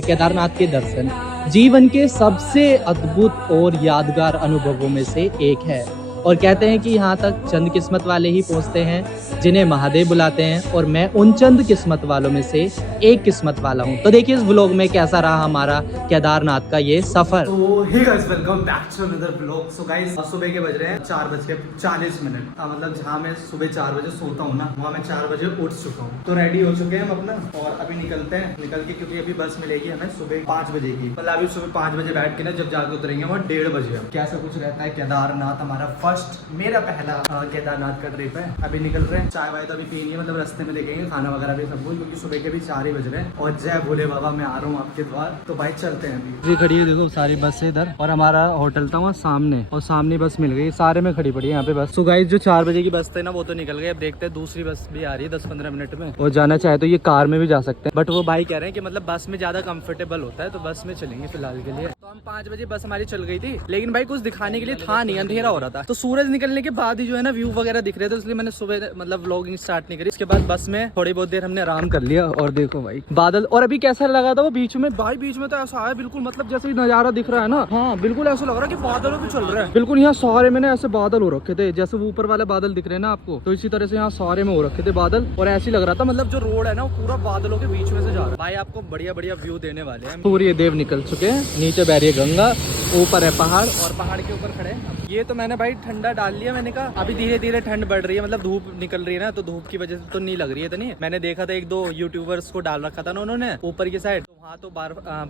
केदारनाथ के दर्शन जीवन के सबसे अद्भुत और यादगार अनुभवों में से एक है और कहते हैं कि यहाँ तक चंद किस्मत वाले ही पहुँचते हैं जिन्हें महादेव बुलाते हैं और मैं उन चंद किस्मत वालों में से एक किस्मत वाला हूँ। तो देखिए इस व्लॉग में कैसा रहा हमारा केदारनाथ का ये सफर। तो hey guys welcome back to another vlog. So guys सुबह के बज रहे हैं 4:40। मतलब जहाँ मैं सुबह 4 बजे सोता हूँ ना, वहाँ मैं 4 बजे उठ चुका हूँ। तो रेडी हो चुके हैं हम अपना और अभी निकलते हैं। निकल के क्योंकि अभी बस मिलेगी हमें सुबह 5 बजे की। मतलब अभी सुबह 5 बजे बैठ के ना जब जाके उतरेंगे वहाँ 1:30 बजे। कैसा कुछ रहता है केदारनाथ, हमारा मेरा पहला केदारनाथ का ट्रिप है। अभी निकल रहे हैं, चाय वाय तो अभी पीनी है, मतलब रास्ते में देखेंगे खाना वगैरह भी सब कुछ, क्योंकि सुबह के भी 4 ही बज रहे हैं। और जय भोले बाबा मैं आ रहा हूँ आपके द्वार। तो भाई चलते हैं अभी। खड़ी है देखो सारी बसें इधर और हमारा होटल था वहाँ सामने और सामने बस मिल गई, सारे में खड़ी पड़ी है यहाँ पे बस। तो गाइस जो 4 बजे की बस थी ना वो तो निकल गई। अब देखते हैं दूसरी बस भी आ रही है 10-15 मिनट में। और जाना चाहे तो ये कार में भी जा सकते हैं, बट वो भाई कह रहे हैं कि मतलब बस में ज्यादा कंफर्टेबल होता है, तो बस में चलेंगे फिलहाल के लिए। तो हम 5 बजे बस हमारी चल गई थी, लेकिन भाई कुछ दिखाने के लिए था नहीं, अंधेरा हो रहा था। तो सूरज निकलने के बाद ही जो है ना व्यू वगैरह दिख रहे थे, इसलिए मैंने सुबह मतलब व्लॉगिंग स्टार्ट नहीं करी। उसके बाद बस में थोड़ी बहुत देर हमने आराम कर लिया और देखो भाई बादल। और अभी कैसा लगा था वो बीच में, भाई बीच में तो ऐसा है बिल्कुल, मतलब जैसे नजारा दिख रहा है ना, हाँ बिल्कुल ऐसा लग रहा है कि बादलों पे चल रहा है। बिल्कुल यहाँ सारे में ना ऐसे बादल हो रखे थे, जैसे वो ऊपर वाले बादल दिख रहे हैं ना आपको, तो इसी तरह से यहाँ सारे में हो रखे थे बादल। और ऐसे लग रहा था मतलब जो रोड है ना वो पूरा बादलों के बीच में से जा रहा है। भाई आपको बढ़िया बढ़िया व्यू देने वाले हैं। सूर्य देव निकल चुके हैं, नीचे बह रही है गंगा, ऊपर है पहाड़ और पहाड़ के ऊपर खड़े हैं। ये तो मैंने भाई ठंडा डाल लिया, मैंने कहा अभी धीरे धीरे ठंड बढ़ रही है, मतलब धूप निकल रही है ना, तो धूप की वजह से तो नहीं लग रही है इतनी। मैंने देखा था 1-2 यूट्यूबर्स को डाल रखा था ना उन्होंने ऊपर की साइड, तो वहाँ तो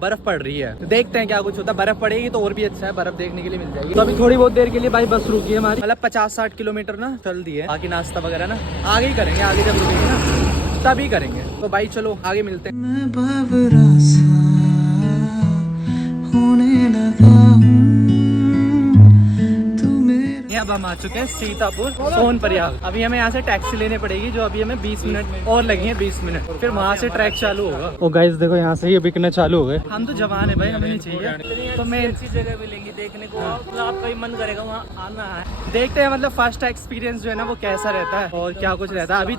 बर्फ पड़ रही है। तो देखते हैं क्या कुछ होता है। बर्फ पड़ेगी तो और भी अच्छा है, बर्फ देखने के लिए मिल जाएगी। तो अभी थोड़ी बहुत देर के लिए भाई बस रुकी है हमारी, मतलब 50-60 किलोमीटर ना चल दी है। बाकी नाश्ता वगैरह ना आगे ही करेंगे, आगे जब रुकेंगे ना तभी करेंगे। तो भाई चलो आगे मिलते हैं। अब हम आ चुके हैं सीतापुर सोनप्रयाग। अभी हमें यहाँ से टैक्सी लेने पड़ेगी, जो अभी हमें 20 मिनट और लगेंगे, 20 मिनट फिर वहाँ से ट्रैक चालू होगा। और गाइस देखो यहाँ से ही बिकने चालू हो गए। हम तो जवान है भाई, हमें नहीं चाहिए। तो मैं अच्छी जगह मिलेंगी देखने को, आपका ही मन करेगा वहाँ आना है। देखते हैं मतलब फर्स्ट एक्सपीरियंस जो है ना वो कैसा रहता है और क्या कुछ रहता है। अभी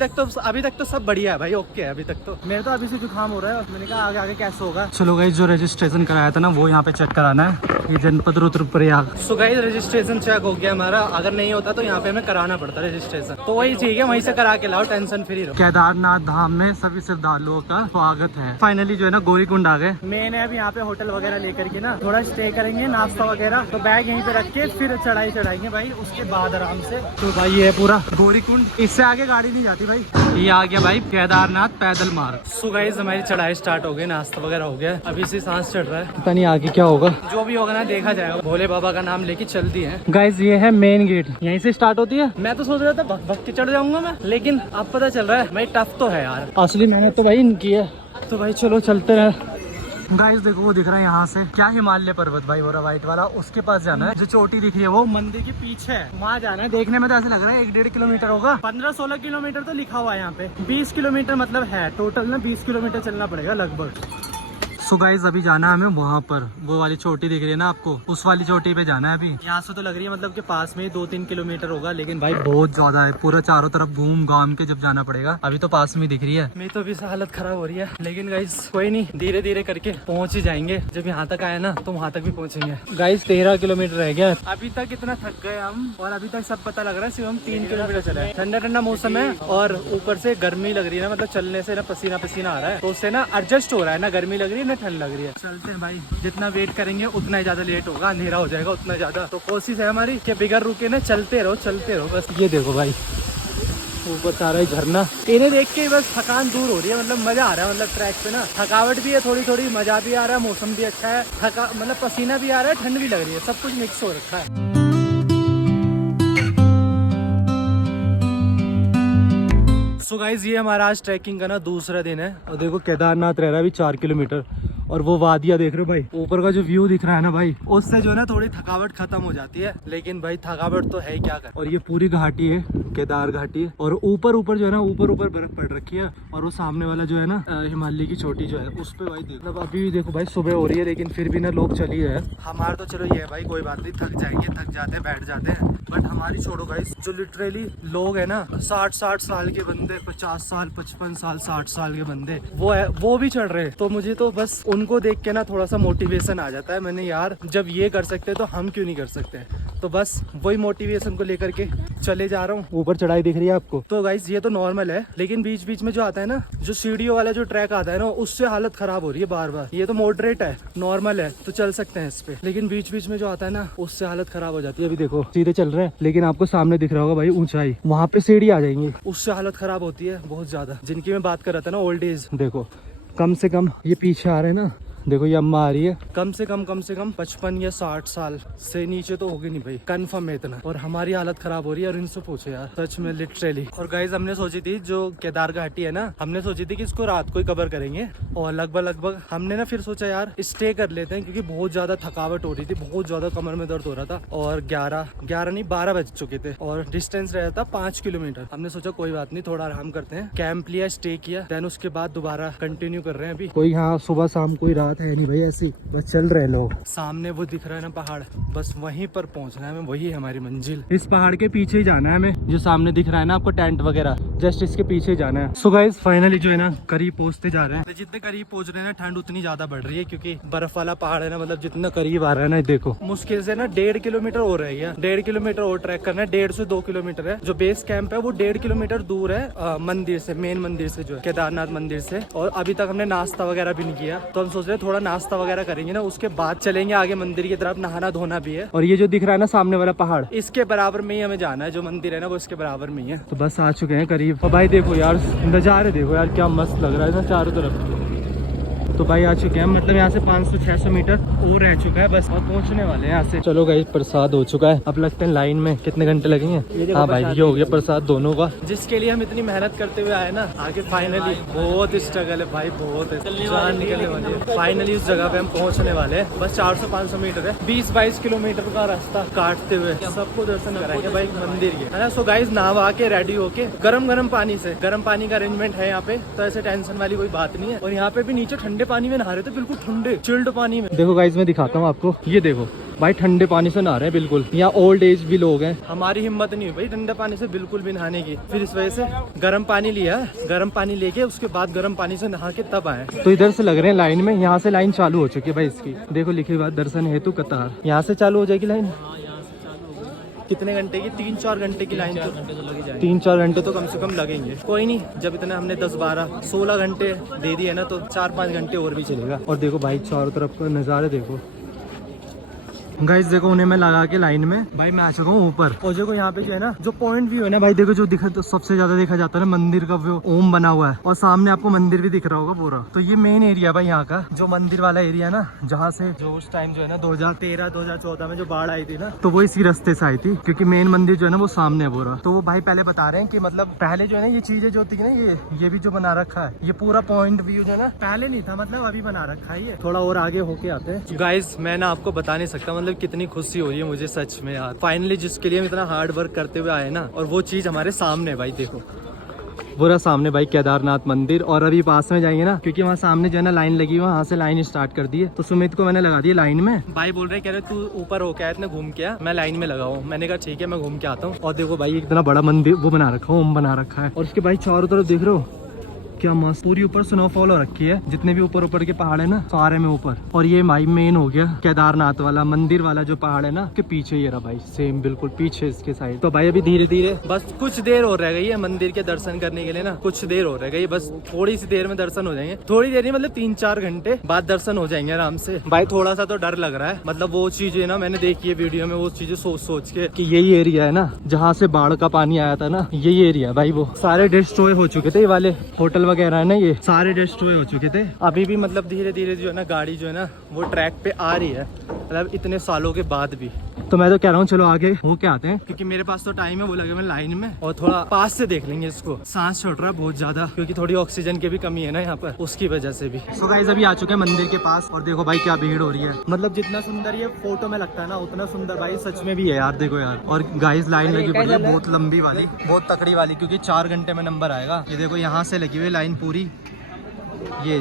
तक तो सब बढ़िया है भाई, ओके है अभी तक तो। मेरे तो अभी से जुकाम हो रहा है, मैंने कहा आगे आगे कैसे होगा। चलो गाइस जो रजिस्ट्रेशन कराया था ना वो यहाँ पे चेक कराना है, ये जनपद Rudraprayag. So guys registration check हो गया हमारा, अगर नहीं होता तो यहाँ पे हमें कराना पड़ता रजिस्ट्रेशन, तो वही ठीक है, वहीं से करा के लाओ, टेंशन फ्री रहो। केदारनाथ धाम में सभी श्रद्धालुओं का स्वागत है। फाइनली जो है ना गौरीकुंड आ गए। मैंने अब यहाँ पे होटल वगैरह लेकर के ना थोड़ा स्टे करेंगे, नाश्ता वगैरह, तो बैग यहीं पे रख के फिर चढ़ाई चढ़ाएंगे भाई, उसके बाद आराम से। तो भाई ये है पूरा गौरीकुंड, इससे आगे गाड़ी नहीं जाती भाई। ये आ गया भाई केदारनाथ पैदल मार्ग। सो गाइस हमारी चढ़ाई स्टार्ट हो गई, नाश्ता वगैरह हो गया, अभी से सांस चढ़ रहा है, पता नहीं आगे क्या होगा। जो भी होगा ना देखा जाएगा। भोले बाबा का नाम लेके चलती है गाइस। ये है मेन गेट, यहीं से स्टार्ट होती है। मैं तो सोच रहा था भग के चढ़ जाऊंगा मैं, लेकिन अब पता चल रहा है भाई टफ तो है यार, असली मेहनत तो भाई इनकी है। तो भाई चलो चलते रहे। गाइस देखो वो दिख रहा है यहाँ से, क्या हिमालय पर्वत भाई, वो व्हाइट वाला, उसके पास जाना है। जो चोटी दिख रही है वो मंदिर के पीछे है, वहाँ जाना है। देखने में तो ऐसा लग रहा है 1-1.5 किलोमीटर होगा, 15-16 किलोमीटर तो लिखा हुआ है यहाँ पे। 20 किलोमीटर मतलब है टोटल ना, 20 किलोमीटर चलना पड़ेगा लगभग। सो गाइस अभी जाना है हमें वहाँ पर, वो वाली चोटी दिख रही है ना आपको, उस वाली चोटी पे जाना है अभी। यहाँ से तो लग रही है मतलब कि पास में ही 2-3 किलोमीटर होगा, लेकिन भाई बहुत ज्यादा है, पूरा चारों तरफ घूम घाम के जब जाना पड़ेगा। अभी तो पास में दिख रही है, मेरी तो अभी से हालत खराब हो रही है, लेकिन गाइस कोई नहीं, धीरे धीरे करके पहुंच ही जाएंगे। जब यहाँ तक आए ना तो वहाँ तक भी पहुंचेंगे। गाइस 13 किलोमीटर रह गया, अभी तक इतना थक गए हम, और अभी तक सब पता लग रहा है सिर्फ हम 3 किलोमीटर चले। ठंडा ठंडा मौसम है और ऊपर से गर्मी लग रही है ना, मतलब चलने से ना पसीना पसीना आ रहा है, तो उससे ना एडजस्ट हो रहा है, ना गर्मी लग रही है ना ठंड लग रही है। चलते हैं भाई, जितना वेट करेंगे उतना ही ज्यादा लेट होगा, अंधेरा हो जाएगा उतना ज्यादा। तो कोशिश है हमारी कि बिगर रुके ना चलते रहो बस। ये देखो भाई ऊपर सारा ही झरना, इन्हें देख के बस थकान दूर हो रही है, मतलब मजा आ रहा है। मतलब ट्रैक पे ना थकावट भी है थोड़ी थोड़ी, मजा भी आ रहा है, मौसम भी अच्छा है, मतलब पसीना भी आ रहा है, ठंड भी लग रही है, सब कुछ मिक्स हो रखा है। सो गाइस ये हमारा आज ट्रैकिंग का ना दूसरा दिन है, और देखो केदारनाथ रह रहा है अभी 4 किलोमीटर, और वो वादिया देख रहे हो भाई, ऊपर का जो व्यू दिख रहा है ना भाई, उससे जो है ना थोड़ी थकावट खत्म हो जाती है, लेकिन भाई थकावट तो है क्या कर। और ये पूरी घाटी है, केदार घाटी है, और ऊपर जो है ना ऊपर बर्फ पड़ रखी है, और वो सामने वाला जो है ना हिमालय की चोटी जो है उस पे भाई देखो, मतलब अभी भी देखो भाई सुबह हो रही है, लेकिन फिर भी ना लोग चल ही रहे। हमारा तो चलो ये है भाई कोई बात नहीं, थक जाएंगे, थक जाते हैं बैठ जाते हैं, बट हमारी छोड़ो भाई, जो लिटरली लोग है ना 60 साल के बंदे, 50 साल 55 साल 60 साल के बंदे, वो भी चढ़ रहे हैं। तो मुझे तो बस उनको देख के ना थोड़ा सा मोटिवेशन आ जाता है। मैंने यार जब ये कर सकते हैं तो हम क्यों नहीं कर सकते। तो बस वही मोटिवेशन को लेकर के चले जा रहा हूँ। ऊपर चढ़ाई दिख रही है आपको? तो गाइस ये तो नॉर्मल है, लेकिन बीच बीच में जो आता है ना, जो सीढ़ियों वाला जो ट्रैक आता है ना, उससे हालत खराब हो रही है बार बार। ये तो मॉडरेट है, नॉर्मल है तो चल सकते हैं इस पे, लेकिन बीच बीच में जो आता है ना, उससे हालत खराब हो जाती है। अभी देखो सीधे चल रहे हैं, लेकिन आपको सामने दिख रहा होगा भाई ऊंचाई, वहाँ पे सीढ़ी आ जाएंगी, उससे हालत खराब होती है बहुत ज्यादा। जिनकी मैं बात कर रहा था ना, ओल्ड एज, देखो कम से कम ये पीछे आ रहे हैं ना, देखो ये अम्मा आ रही है, कम से कम 55 या 60 साल से नीचे तो होगी नहीं भाई, कंफर्म है इतना। और हमारी हालत खराब हो रही है, और इनसे पूछो यार, सच में लिटरली। और गाइज हमने सोची थी जो केदार घाटी है ना, हमने सोची थी कि इसको रात को ही कवर करेंगे, और लगभग हमने ना फिर सोचा यार स्टे कर लेते हैं, क्योंकि बहुत ज्यादा थकावट हो रही थी, बहुत ज्यादा कमर में दर्द हो रहा था, और 12 बज चुके थे, और डिस्टेंस रहा था 5 किलोमीटर। हमने सोचा कोई बात नहीं, थोड़ा आराम करते हैं, कैंप लिया, स्टे किया, देन उसके बाद दोबारा कंटिन्यू कर रहे हैं। अभी कोई यहाँ सुबह शाम कोई रात है नहीं भाई, ऐसी बस चल रहे लोग। सामने वो दिख रहा है ना पहाड़, बस वहीं पर पहुंचना है हमें, वही है हमारी मंजिल। इस पहाड़ के पीछे ही जाना है हमें, जो सामने दिख रहा है ना आपको टेंट वगैरह, जस्ट इसके पीछे जाना है। सो गाइस फाइनली जो है ना करीब पहुंचते जा रहे हैं। जितने करीब पहुंच रहे हैं ना, ठंड उतनी ज्यादा बढ़ रही है, क्योंकि बर्फ वाला पहाड़ है ना, मतलब जितना करीब आ रहा है ना, देखो मुश्किल से ना 1.5 किलोमीटर और रह गया, 1.5 किलोमीटर और ट्रैक करना है, 1.5 से 2 किलोमीटर है। जो बेस कैंप है वो 1.5 किलोमीटर दूर है मंदिर से, मेन मंदिर से, जो है केदारनाथ मंदिर से। और अभी तक हमने नाश्ता वगैरह भी नहीं किया, तो हम सोच रहे हैं थोड़ा नाश्ता वगैरह करेंगे ना, उसके बाद चलेंगे आगे मंदिर की तरफ। नहाना धोना भी है। और ये जो दिख रहा है ना सामने वाला पहाड़, इसके बराबर में ही हमें जाना है, जो मंदिर है ना वो इसके बराबर में ही है। तो बस आ चुके हैं करीब। और भाई देखो यार नजारे देखो यार, क्या मस्त लग रहा है ना चारों तरफ। तो भाई आ चुके हैं, मतलब यहाँ से 500-600 मीटर और रह चुका है बस, और पहुँचने वाले हैं यहाँ से। चलो गाइस प्रसाद हो चुका है, अब लगते हैं लाइन में। कितने घंटे लगेंगे? हाँ भाई ये हो गया प्रसाद दोनों का, जिसके लिए हम इतनी मेहनत करते हुए आए ना। आगे फाइनली बहुत स्ट्रगल है भाई, बहुत जान निकलने वाली है। फाइनली उस जगह पे हम पहुँचने वाले हैं। बस 400-500 मीटर है, 20-22 किलोमीटर का रास्ता काटते हुए सबको दर्शन कराएंगे भाई मंदिर के, है ना। सो गाइस नहा के रेडी होके गरम पानी से, गर्म पानी का अरेंजमेंट है यहाँ पे, तो ऐसे टेंशन वाली कोई बात नहीं है। और यहाँ पे भी नीचे ठंडे पानी में नहा रहे थे, बिल्कुल ठंडे चिल्ड पानी में। देखो गाइस मैं दिखाता हूँ आपको, ये देखो भाई ठंडे पानी से नहा रहे हैं बिल्कुल। यहाँ ओल्ड एज भी लोग हैं, हमारी हिम्मत नहीं हुई भाई ठंडे पानी से बिल्कुल भी नहाने की। फिर इस वजह से गर्म पानी लिया, गर्म पानी लेके उसके बाद गर्म पानी से नहा के तब आए। तो इधर से लग रहे हैं लाइन में, यहाँ से लाइन चालू हो चुकी है भाई इसकी, देखो लिखी हुई दर्शन हेतु कतार। यहाँ से चालू हो जाएगी लाइन। कितने घंटे की? 3-4 घंटे की लाइन, तो 3-4 घंटे तो कम से कम लगेंगे। कोई नहीं, जब इतना हमने 10-12-16 घंटे दे दिए ना, तो 4-5 घंटे और भी चलेगा। और देखो भाई चारों तरफ का नज़ारे देखो गाइस, देखो उन्हें मैं लगा के लाइन में भाई मैं आ चुका हूँ ऊपर। और देखो यहाँ पे जो है ना, जो पॉइंट व्यू है ना भाई, देखो जो दिखा तो सबसे ज्यादा देखा जाता है ना मंदिर का व्यू, ओम बना हुआ है, और सामने आपको मंदिर भी दिख रहा होगा पूरा। तो ये मेन एरिया भाई यहाँ का, जो मंदिर वाला एरिया है ना, जहाँ से जो उस टाइम जो है ना 2013-2014 में जो बाढ़ आई थी ना, तो वो इसी रास्ते से आई थी, क्योंकि मेन मंदिर जो है ना वो सामने है पूरा। तो वो भाई पहले बता रहे हैं कि मतलब पहले जो है ना ये चीजें जो थी ना, ये भी जो बना रखा है, ये पूरा पॉइंट व्यू जो है ना पहले नहीं था, मतलब अभी बना रखा है। ये थोड़ा और आगे होके आते हैं गाइस, मैं ना आपको बता नहीं सकता मतलब कितनी खुशी हो रही है मुझे सच में यार। फाइनली जिसके लिए हम इतना हार्ड वर्क करते हुए आए ना, और वो चीज हमारे सामने भाई, देखो पूरा सामने भाई केदारनाथ मंदिर। और अभी पास में जाएंगे ना, क्योंकि वहाँ सामने जो है ना लाइन लगी हुई, वहाँ से लाइन स्टार्ट कर दी है। तो सुमित को मैंने लगा दी लाइन में। भाई बोल रहे कह रहे तू ऊपर हो क्या इतना घूम के, मैं लाइन में लगा हूँ। मैंने कहा ठीक है मैं घूम के आता हूँ। और देखो भाई इतना बड़ा मंदिर वो बना रखा है, ओम बना रखा है। और उसके भाई चारों तरफ देख रहे हो क्या मस्त, पूरी ऊपर स्नोफॉल हो रखी है, जितने भी ऊपर के पहाड़ है ना सारे में ऊपर। और ये भाई मेन हो गया केदारनाथ वाला मंदिर वाला जो पहाड़ है ना, के पीछे ये रहा भाई, सेम बिल्कुल पीछे इसके साइड। तो भाई अभी धीरे धीरे बस कुछ देर और रह गई है मंदिर के दर्शन करने के लिए ना, कुछ देर और रह गई, बस थोड़ी सी देर में दर्शन हो जाएंगे। थोड़ी देर ही मतलब 3-4 घंटे बाद दर्शन हो जाएंगे आराम से। भाई थोड़ा सा तो डर लग रहा है, मतलब वो चीजें ना मैंने देखी है वीडियो में, वो चीजें सोच के कि यही एरिया है ना जहाँ से बाढ़ का पानी आया था ना, यही एरिया भाई। वो सारे डिस्ट्रॉय हो चुके थे, ये वाले होटल वगैरह है ना, ये सारे डिस्ट्रॉय हो चुके थे। अभी भी मतलब धीरे धीरे जो है ना गाड़ी जो है ना वो ट्रैक पे आ रही है, मतलब इतने सालों के बाद भी। तो मैं तो कह रहा हूँ चलो आगे हो के आते हैं, क्योंकि मेरे पास तो टाइम है, वो लगे मैं लाइन में, और थोड़ा पास से देख लेंगे इसको। सांस छोड़ रहा है बहुत ज्यादा, क्योंकि थोड़ी ऑक्सीजन की भी कमी है ना यहाँ पर, उसकी वजह से भी। सो गाइस अभी आ चुके हैं मंदिर के पास, और देखो भाई क्या भीड़ हो रही है। मतलब जितना सुंदर ये फोटो में लगता है ना, उतना सुंदर भाई सच में भी है यार। देखो यार, और गाइस लाइन लगी पड़ी है बहुत लंबी वाली, बहुत तकड़ी वाली, क्योंकि 4 घंटे में नंबर आएगा। ये देखो यहाँ से लगी हुई लाइन पूरी, ये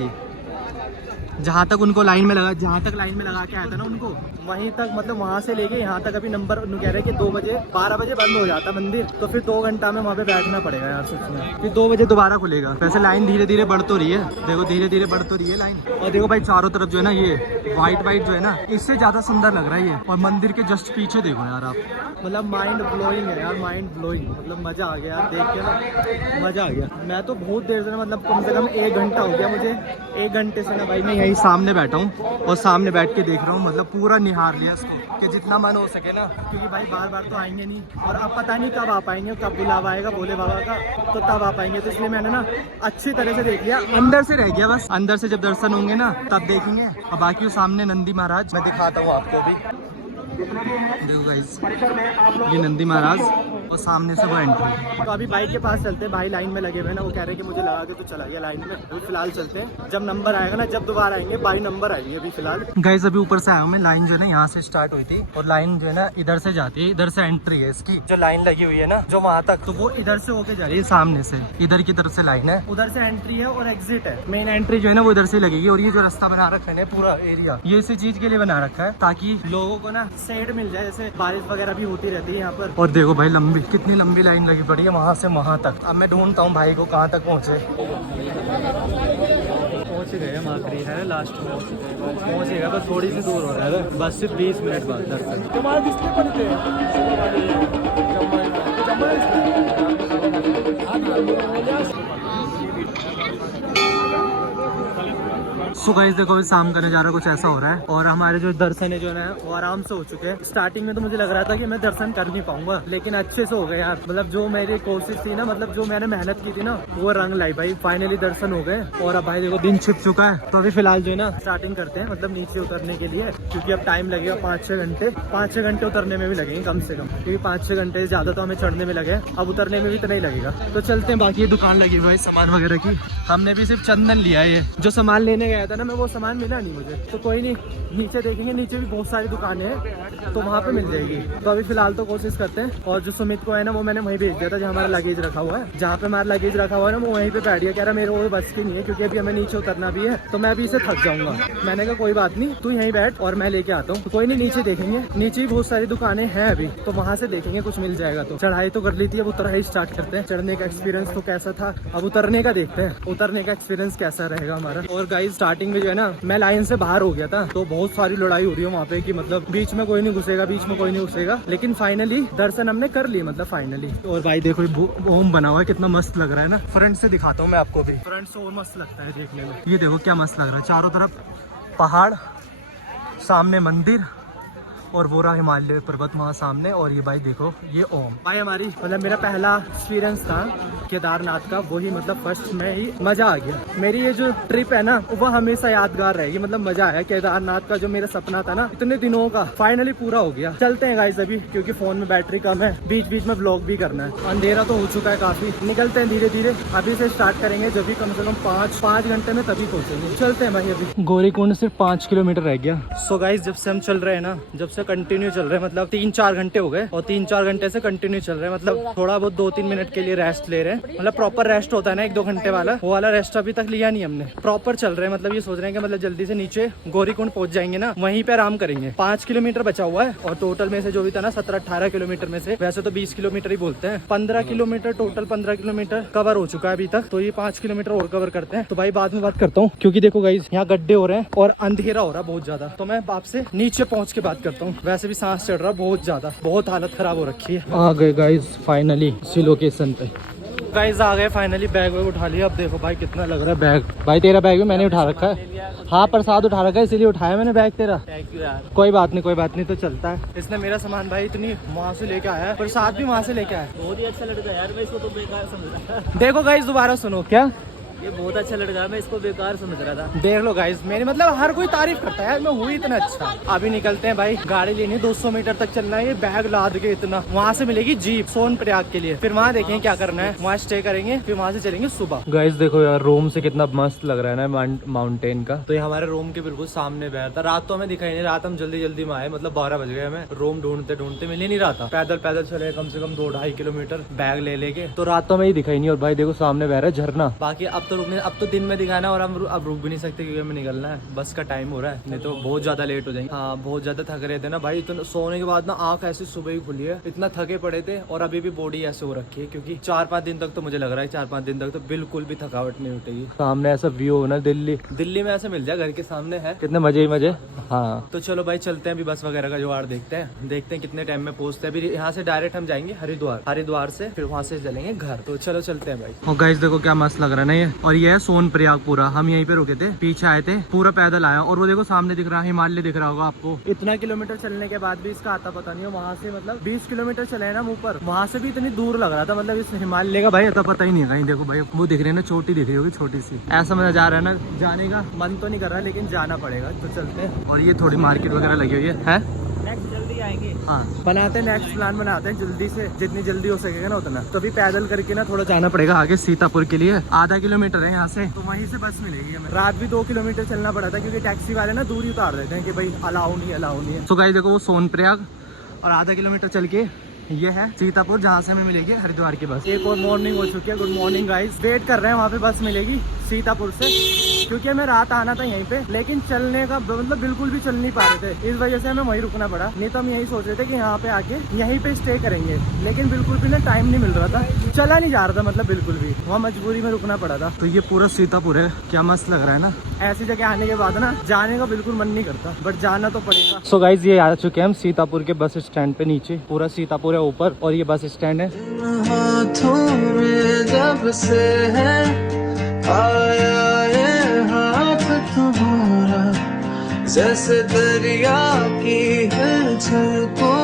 जहाँ तक उनको लाइन में लगा, जहाँ तक लाइन में लगा के आया था ना उनको, वहीं तक मतलब वहाँ से लेके यहाँ तक अभी नंबर कह रहे कि 2 बजे 12 बजे बंद हो जाता मंदिर, तो फिर 2 घंटा में वहाँ पे बैठना पड़ेगा यार सच में। फिर 2 बजे दोबारा खुलेगा। वैसे लाइन धीरे धीरे बढ़ तो रही है, देखो धीरे धीरे बढ़ तो रही है लाइन। और देखो भाई चारों तरफ जो है ना ये वाइट जो है ना, इससे ज्यादा सुंदर लग रहा है ये। और मंदिर के जस्ट पीछे देखो यार आप, मतलब माइंड ब्लोइंग है यार, माइंड ब्लोइंग। मतलब मजा आ गया यार देख के ना, मजा आ गया। मैं तो बहुत देर से मतलब कम से कम 1 घंटा हो गया मुझे, 1 घंटे से ना भाई मैं यही सामने बैठा हूँ और सामने बैठ के देख रहा हूँ। मतलब पूरा निहार लिया इसको कि जितना मन हो सके ना, क्योंकि भाई बार बार तो आएंगे नहीं और अब पता नहीं कब आ पाएंगे, कब बुलावा आएगा भोले बाबा का तो तब आ पाएंगे। तो इसलिए मैंने ना अच्छी तरह से देख लिया, अंदर से रह गया बस। अंदर से जब दर्शन होंगे ना तब देखेंगे। और बाकी वो सामने नंदी महाराज मैं दिखाता हूँ आपको भी, देखो गाइस ये नंदी महाराज और सामने से वो एंट्री। तो अभी बाइक के पास चलते हैं, भाई लाइन में लगे हुए हैं ना, वो कह रहे हैं कि मुझे लगा के तो चला गया लाइन में। अभी फिलहाल चलते हैं, जब नंबर आएगा ना, जब दोबारा आएंगे बाई नंबर आएंगे। अभी फिलहाल गाइस अभी ऊपर से आया हूँ मैं। लाइन जो है ना यहाँ से स्टार्ट हुई थी और लाइन जो है ना इधर से जाती है, इधर से एंट्री है इसकी। जो लाइन लगी हुई है ना जो वहाँ तक, तो वो इधर से होके जा रही है सामने से, इधर की तरफ से लाइन है, उधर से एंट्री है और एग्जिट है। मेन एंट्री जो है ना वो इधर से लगेगी। और ये जो रास्ता बना रखा है पूरा एरिया, ये इसी चीज के लिए बना रखा है ताकि लोगों को ना शेड मिल जाए, जैसे बारिश वगैरह भी होती रहती है यहाँ पर। और देखो भाई लंबी, कितनी लंबी लाइन लगी पड़ी है वहाँ से वहाँ तक। अब मैं ढूंढता हूँ भाई को कहाँ तक पहुँचे। पहुँच गए हम, आखिरी है लास्ट में पहुँचेगा, बस थोड़ी सी दूर हो रहा है, बस सिर्फ 20 मिनट बाद दर्शन। सो गाइस देखो शाम का नज़ारा कुछ ऐसा हो रहा है और हमारे जो दर्शन है जो है वो आराम से हो चुके हैं। स्टार्टिंग में तो मुझे लग रहा था कि मैं दर्शन कर नहीं पाऊंगा, लेकिन अच्छे से हो गए यार। मतलब जो मेरी कोशिश थी ना, मतलब जो मैंने मेहनत की थी ना, वो रंग लाई भाई। फाइनली दर्शन हो गए। और अब भाई देखो दिन छिप चुका है, तो अभी फिलहाल जो है ना स्टार्टिंग करते हैं, मतलब नीचे उतरने के लिए, क्योंकि अब टाइम लगेगा 5-6 घंटे। 5-6 घंटे उतरने में भी लगेंगे कम से कम, क्योंकि 5-6 घंटे ज्यादा तो हमें चढ़ने में लगे, अब उतरने में भी इतना ही लगेगा। तो चलते हैं। बाकी ये दुकान लगी हुई है सामान वगैरह की, हमने भी सिर्फ चंदन लिया है। जो सामान लेने गया था ना मैं, वो सामान मिला नहीं मुझे, तो कोई नहीं, नीचे देखेंगे, नीचे भी बहुत सारी दुकानें हैं तो वहाँ पे मिल जाएगी। तो अभी फिलहाल तो कोशिश करते हैं। और जो सुमित को है ना वो मैंने वहीं भेज दिया था जहाँ हमारा लगेज रखा हुआ है, जहाँ पे हमारा लगेज रखा हुआ है ना वो वहीं पे बैठ गया। कह रहा मेरे वो बस की नहीं है, क्योंकि अभी हमें नीचे उतरना भी है, तो मैं अभी इसे थक जाऊंगा। मैंने कहा कोई बात नहीं, तू यहीं बैठ और मैं लेके आता हूँ। तो कोई नहीं, नीचे देखेंगे, नीचे भी बहुत सारी दुकानें हैं अभी, तो वहाँ से देखेंगे कुछ मिल जाएगा। तो चढ़ाई तो कर ली थी, अब उतराई स्टार्ट करते हैं। चढ़ने का एक्सपीरियंस तो कैसा था, अब उतरने का देखते हैं, उतरने का एक्सपीरियंस कैसा रहेगा हमारा। और गाइस स्टार्टिंग में जो है ना मैं लाइन से बाहर हो गया था, तो बहुत सारी लड़ाई हो रही है वहाँ पे कि मतलब बीच में कोई नहीं घुसेगा, बीच में कोई नहीं घुसेगा, लेकिन फाइनली दर्शन हमने कर लिए, मतलब फाइनली। और भाई देखो ओम बना हुआ है, कितना मस्त लग रहा है ना। फ्रंट से दिखाता हूँ मैं आपको भी, फ्रंट से और मस्त लगता है देखने में। ये देखो क्या मस्त लग रहा है, चारों तरफ पहाड़, सामने मंदिर और वो रहा हिमालय पर्वत वहाँ सामने। और ये भाई देखो ये ओम। भाई हमारी मतलब मेरा पहला एक्सपीरियंस था केदारनाथ का, वही मतलब फर्स्ट में ही मजा आ गया। मेरी ये जो ट्रिप है ना वो हमेशा यादगार रहेगी। मतलब मजा आया केदारनाथ का, जो मेरा सपना था ना इतने दिनों का, फाइनली पूरा हो गया। चलते हैं गाइस अभी, क्योंकि फोन में बैटरी कम है, बीच बीच में व्लॉग भी करना है। अंधेरा तो हो चुका है काफी, निकलते हैं धीरे धीरे। अभी से स्टार्ट करेंगे, जब भी कम से कम 5 घंटे में तभी पहुंचेंगे। चलते हैं भाई। अभी गौरीकुंड सिर्फ 5 किलोमीटर रह गया। सो गाइस जब से हम चल रहे हैं ना, जब से कंटिन्यू चल रहे हैं, मतलब 3-4 घंटे हो गए, और 3-4 घंटे से कंटिन्यू चल रहे हैं। मतलब थोड़ा बहुत 2-3 मिनट के लिए रेस्ट ले रहे हैं, मतलब प्रॉपर रेस्ट होता है ना 1-2 घंटे वाला, वो वाला रेस्ट अभी तक लिया नहीं हमने। प्रॉपर चल रहे हैं, मतलब ये सोच रहे हैं कि मतलब जल्दी से नीचे गौरीकुंड पहुंच जाएंगे ना, वहीं पे आराम करेंगे। 5 किलोमीटर बचा हुआ है, और टोटल में से जो भी था ना 17-18 किलोमीटर में से, वैसे तो 20 किलोमीटर ही बोलते हैं, 15 किलोमीटर टोटल 15 किलोमीटर कवर हो चुका है अभी तक। तो ये 5 किलोमीटर और कवर करते हैं। तो भाई बाद में बात करता हूँ, क्योंकि देखो गाइस यहाँ गड्ढे हो रहे हैं और अंधेरा हो रहा है बहुत ज्यादा, तो मैं आपसे नीचे पहुंच के बात करता हूँ। वैसे भी सांस चढ़ रहा बहुत ज्यादा, बहुत हालत खराब हो रखी है। आ गए गाइस फाइनली इसी लोकेशन पे। गाइस आ गए फाइनली, बैग वैग उठा लिया। अब देखो भाई कितना लग रहा है बैग। भाई तेरा बैग भी मैंने उठा रखा है। हाँ प्रसाद उठा रखा है, इसीलिए उठाया मैंने बैग तेरा। थैंक यू यार। कोई बात नहीं, कोई बात नहीं, तो चलता है। इसने मेरा सामान भाई इतनी वहाँ से लेके आया है, प्रसाद भी वहाँ से लेके आया। बहुत ही अच्छा लड़का यार, मैं इसको तो बेकार समझ रहा था। देखो गाइस दोबारा सुनो, क्या ये बहुत अच्छा लड़का है, मैं इसको बेकार समझ रहा था। देख लो गाइस, मेरी मतलब हर कोई तारीफ करता है यार, मैं हुई इतना अच्छा। अभी निकलते हैं भाई, गाड़ी लेनी 200 मीटर तक चलना है, ये बैग लाद के इतना। वहाँ से मिलेगी जीप सोनप्रयाग के लिए, फिर वहाँ देखेंगे क्या करना है, वहाँ स्टे करेंगे, फिर वहाँ से चलेंगे सुबह। गाइस देखो यार रूम से कितना मस्त लग रहा है ना माउंटेन का। तो ये हमारे रूम के बिल्कुल सामने बैठ था। रात तो हमें दिखाई नहीं, रात हम जल्दी जल्दी में आए, मतलब 12 बज गए हमें। रूम ढूंढते ढूंढते मिल ही नहीं रहा था। पैदल चले कम से कम 2-2.5 किलोमीटर बैग ले लेके, तो रात तो हमें ही दिखाई नहीं। और भाई देखो सामने बह रहा है झरना। बाकी अब अब तो दिन में दिखाना और अब रुक भी नहीं सकते क्योंकि हमें निकलना है, बस का टाइम हो रहा है, नहीं तो बहुत ज्यादा लेट हो जाएंगे। हाँ बहुत ज्यादा थक रहे थे ना भाई, तो सोने के बाद ना आंख ऐसी सुबह ही खुली है, इतना थके पड़े थे और अभी भी बॉडी ऐसे हो रखी है क्योंकि 4-5 दिन तक तो मुझे लग रहा है 4-5 दिन तक तो बिल्कुल भी थकावट नहीं उठेगी। सामने ऐसा व्यू हो ना दिल्ली में ऐसे मिल जाए, घर के सामने है, कितने मजे ही मजे। हाँ तो चलो भाई चलते हैं, अभी बस वगैरह का जुगाड़ देखते हैं कितने टाइम में पहुंचते हैं। अभी यहाँ से डायरेक्ट हम जाएंगे हरिद्वार से फिर वहाँ से चलेंगे घर, तो चलो चलते हैं भाई। और गाइस देखो क्या मस्त लग रहा है ना ये, और ये है सोनप्रयाग पूरा, हम यहीं पे रुके थे, पीछे आए थे, पूरा पैदल आया, और वो देखो सामने दिख रहा है हिमालय दिख रहा होगा आपको। इतना किलोमीटर चलने के बाद भी इसका आता पता नहीं है, वहाँ से मतलब 20 किलोमीटर चले हैं ना ऊपर, वहाँ से भी इतनी दूर लग रहा था, मतलब इस हिमालय का भाई आता पता ही नहीं है कहीं। देखो भाई वो दिख रही है ना, चोटी दिख रही होगी छोटी सी, ऐसा मजा जा रहा है ना, जाने का मन तो नहीं कर रहा लेकिन जाना पड़ेगा, तो चलते हैं। और ये थोड़ी मार्केट वगैरह लगी हुई है, नेक्स्ट जल्दी आएंगे। हाँ बनाते हैं, नेक्स्ट प्लान बनाते हैं जल्दी से, जितनी जल्दी हो सकेगा ना उतना। तो अभी पैदल करके ना थोड़ा जाना पड़ेगा आगे सीतापुर के लिए, आधा किलोमीटर है यहाँ से, तो वहीं से बस मिलेगी हमें। रात भी 2 किलोमीटर चलना पड़ा था क्योंकि टैक्सी वाले ना दूरी उतार देते हैं कि भाई अलाउ नहीं है। तो गाइस देखो वो सोनप्रयाग, और आधा किलोमीटर चल के ये है सीतापुर, जहाँ से हमें मिलेगी हरिद्वार की बस। एक और मॉर्निंग हो चुकी है, गुड मॉर्निंग गाइस, वेट कर रहे हैं वहाँ पे बस मिलेगी सीतापुर से, क्योंकि हमें रात आना था यहीं पे, लेकिन चलने का मतलब बिल्कुल भी चल नहीं पा रहे थे, इस वजह से हमें वहीं रुकना पड़ा। नहीं तो हम यही सोच रहे थे कि यहाँ पे आके यहीं पे स्टे करेंगे, लेकिन बिल्कुल भी ना टाइम नहीं मिल रहा था, चला नहीं जा रहा था, मतलब बिल्कुल भी, वहाँ मजबूरी में रुकना पड़ा था। तो ये पूरा सीतापुर है, क्या मस्त लग रहा है ना, ऐसी जगह आने के बाद ना जाने का बिल्कुल मन नहीं करता, बट जाना तो पड़ेगा। सो गाइस ये आ चुके हैं हम सीतापुर के बस स्टैंड पे, नीचे पूरा सीतापुर है ऊपर, और ये बस स्टैंड है। हाथों में जब से है आया ये हाथ तुम्हारा, जैसे दरिया की हलचल को।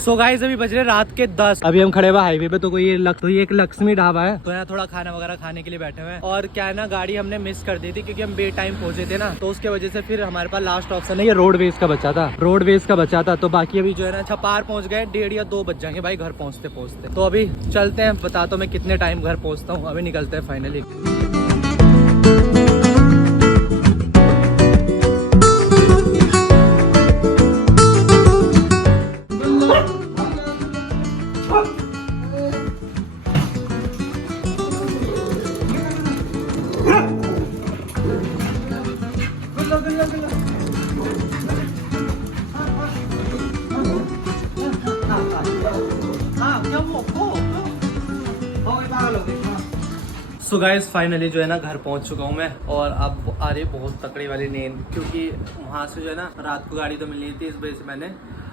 सो गाइस अभी बज रहे रात के 10, अभी हम खड़े हुए हाईवे पे, तो ये एक लक्ष्मी ढाबा है, तो यहाँ थोड़ा खाना वगैरह खाने के लिए बैठे हुए हैं। और क्या है ना, गाड़ी हमने मिस कर दी थी क्योंकि हम बे टाइम पहुंचे थे ना, तो उसके वजह से फिर हमारे पास लास्ट ऑप्शन है ये रोडवेज का बचा था, तो बाकी अभी जो है ना छपार पहुंच गए, 1:30 या 2 बज जाएंगे भाई घर पहुंचते। तो अभी चलते हैं, बताता हूँ मैं कितने टाइम घर पहुंचता हूँ, अभी निकलते हैं फाइनली। सो गाइस फाइनली जो है ना घर पहुंच चुका हूँ मैं, और अब आ रही है बहुत तकड़ी वाली नींद, क्योंकि वहाँ से जो है ना रात को गाड़ी तो मिलनी थी, इस वजह से मैंने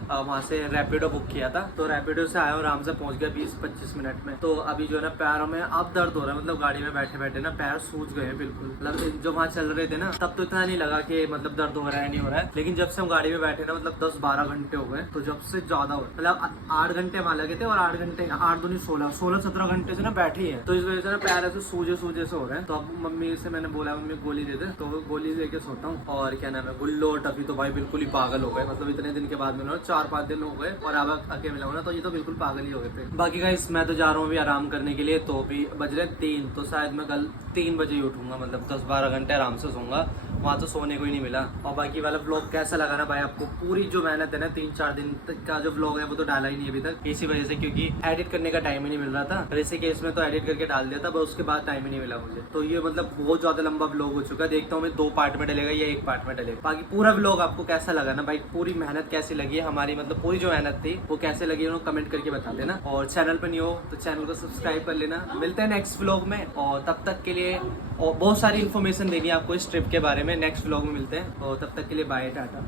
वहाँ से रैपिडो बुक किया था, तो रैपिडो से आया और आराम से पहुँच गया 20-25 मिनट में। तो अभी जो है ना पैरों में अब दर्द हो रहा है, मतलब गाड़ी में बैठे बैठे ना पैर सूज गए हैं बिल्कुल, मतलब जो वहाँ चल रहे थे ना तब तो इतना नहीं लगा कि मतलब दर्द हो रहा है नहीं हो रहा है, लेकिन जब से हम गाड़ी में बैठे ना मतलब 10-12 घंटे हो गए, तो जब से ज्यादा हो, मतलब 8 घंटे वहाँ लगे थे, और 8 घंटे 8 दूनी 16-17 घंटे से ना बैठे ही है, तो इस वजह से ना पैर ऐसे सूजे से हो रहे हैं। तो अब मम्मी से मैंने बोला मम्मी गोली दे दे, तो गोली लेके सोता हूँ। और क्या नाम है, गुल्लो और टफी तो भाई बिल्कुल ही पागल हो गए, मतलब इतने दिन के बाद मिला, 4-5 दिन हो गए, और अब अकेले मिला ना, तो ये तो बिल्कुल पागल ही हो गए थे। बाकी गाइस मैं तो जा रहा हूँ अभी आराम करने के लिए, तो अभी बज रहे 3, तो शायद मैं कल 3 बजे ही उठूंगा, मतलब 10-12 घंटे आराम से सोऊंगा, वहाँ तो सोने को ही नहीं मिला। और बाकी वाला व्लॉग कैसा लगा ना भाई आपको, पूरी जो मेहनत है ना 3-4 दिन तक का जो व्लॉग है वो तो डाला ही नहीं अभी तक, इसी वजह से क्योंकि एडिट करने का टाइम ही नहीं मिल रहा था। ऐसे केस में तो एडिट करके डाल दिया था, बस उसके बाद टाइम ही नहीं मिला मुझे, तो ये मतलब बहुत ज्यादा लंबा व्लॉग हो चुका है। देखता हूँ मैं 2 पार्ट में डलेगा या 1 पार्ट में डलेगा। बाकी पूरा व्लॉग आपको कैसा लगा ना भाई, पूरी मेहनत कैसी लगी है हमारी, मतलब पूरी जो मेहनत थी वो कैसे लगी है कमेंट करके बता देना, और चैनल पर नहीं हो तो चैनल को सब्सक्राइब कर लेना। मिलते हैं नेक्स्ट व्लॉग में, और तब तक के लिए, और बहुत सारी इन्फॉर्मेशन देनी है आपको इस ट्रिप के बारे में, नेक्स्ट व्लॉग में मिलते हैं, और तब तक के लिए बाय टाटा।